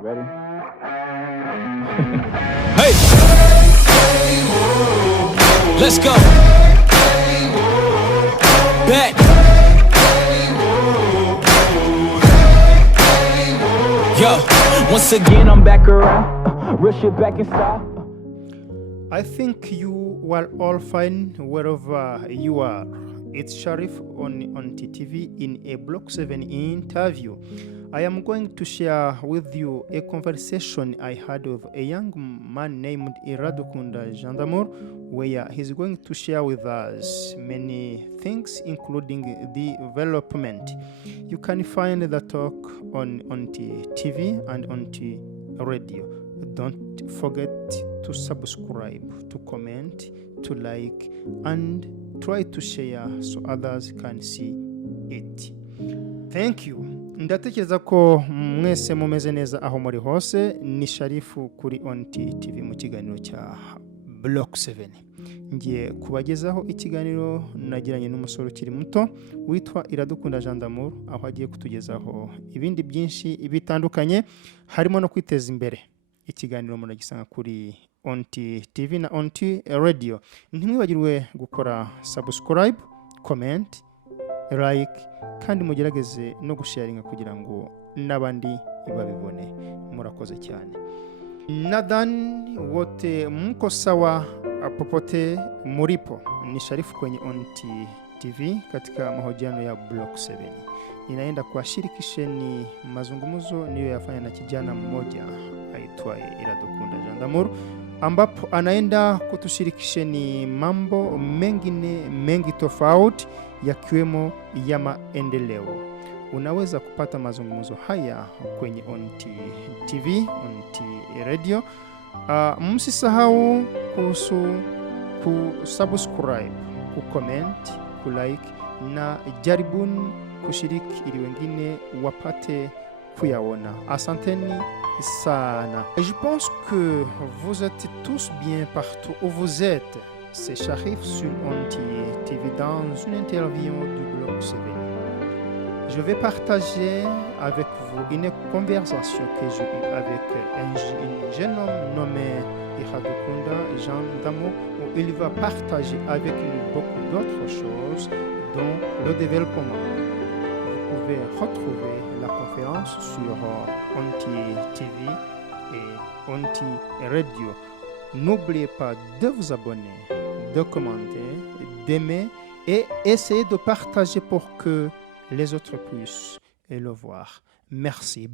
Ready? Hey! Let's go! Back! Yo! Once again I'm back around. Real shit back in style. I think you will all fine wherever you are. It's Shareef on TTV in a Block 7 interview. I am going to share with you a conversation I had with a young man named Iradukunda Gendamour, where he's going to share with us many things, including development. You can find the talk on TV and on radio. Don't forget to subscribe, to comment, to like, and try to share so others can see it. Thank you. Ndatekereza ko mwese mumeze neza aho muri hose. Ni Shareef kuri on TV mu kiganiro cya Block 7. Ngiye kubagezaho ikiganiro nagiranye n'umusore ukiri muto witwa Iradukunda Gendamour, aho agiye kutugezaho ibindi byinshi bitandukanye harimo no kwiteza imbere. Ikiganiro muragisanga kuri on TV na on radio. Ntimwibagirwe gukora subscribe, comment, like, kandi mugerageze no gusharinga kugira ngo n'abandi babibone. Murakoze cyane. Nadan wote mko sawa popote muripo. Ni Shareef kwenye on TV katika mahojiano ya Block 7. Ninaenda kuwashirikisheni mazungumzo niliyoyafanya na kijana mmoja aitwaye Iradukunda Gendamour, ambapo anaenda kutushirikisheni mambo mengine mengi tofauti yakiwemo ya maendeleo. Unaweza kupata mazungumzo haya kwenye on TV, on radio. Msisahau kusubscribe, kucomment, kulike na jaribuni kushiriki ili wengine wapate kuyaona. Asanteni sana. Je pense que vous êtes tous bien partout où vous êtes. C'est Shareef sur on TV dans une interview du Block 7. Je vais partager avec vous une conversation que j'ai eue avec un jeune homme nommé Iradukunda Gendamour, où il va partager avec nous beaucoup d'autres choses, dont le développement. Vous pouvez retrouver la conférence sur on TV et on radio. N'oubliez pas de vous abonner, de commenter, d'aimer et essayer de partager pour que les autres puissent le voir. Merci.